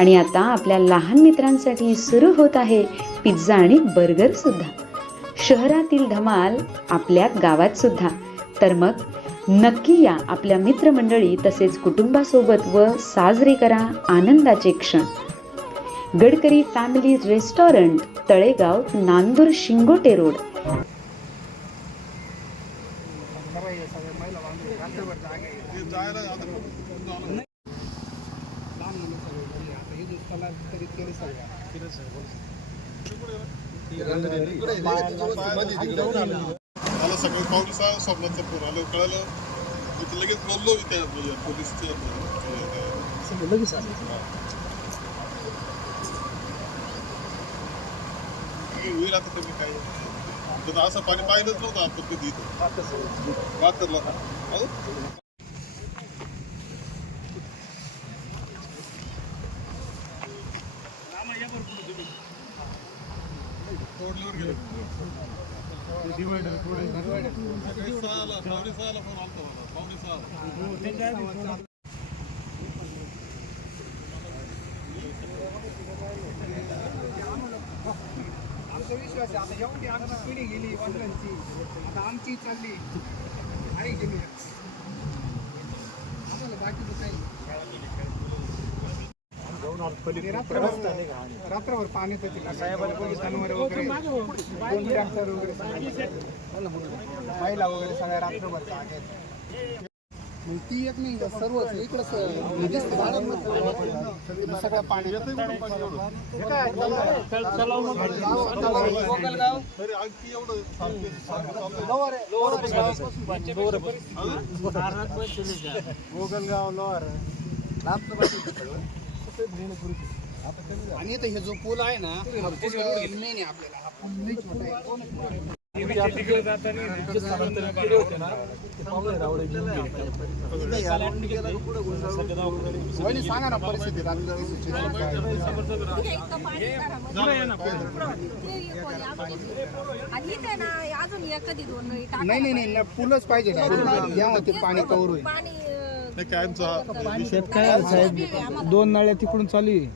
आणि आता आपल्या लहान मित्रांसाठी सुरू होत आहे पिझ्झा आणि बर्गर सुद्धा. शहरातील धमाल आपल्या गावात सुद्धा. तर मग नक्की या आपल्या मित्रमंडळी तसेच कुटुंबासोबत व साजरे करा आनंदाचे क्षण. Gadkari family restaurant Talegaon Nandur Shingote road. मला सकाळी पावणे सहा स्वप्नाचा फोन आलो कळालं. मी लगेच बोललो मी त्या पोलीसच्या होईल आता कमी काय? असं पाणी पाहिलंच नव्हतं आपण कधी इथं. बहात्तरला अहो, गेलो सकाळी सहाला पावणे सहाला फोन आलता मला पावणे सहाला आमचा विश्वास आहे. आता एवढी आमची पिढी गेली वडिलांची. आता आमची चालली. आहे गेली आम्हाला बाकीचं काही ते रात्रभर पाण्यात जनावर वगैरे महिला वगैरे सगळ्या रात्रभर ती एक नाही सर्वच इकडं सगळं पाणी हे काय गोगलगाव तरी आणखी आणि इथं हे जो पूल आहे ना हा पूल मेन आहे आपल्याला. हा पूल लई छोटा आहे. वहिनी सांगा ना परिस्थिती. रात्रीची काय ना. नाही नाही नाही ना, पूलच पाहिजे यामुळे ते पाणी कव्हर होईल. पाणी नाही कायमचा दोन नळ्या तिकडून चालू आहे.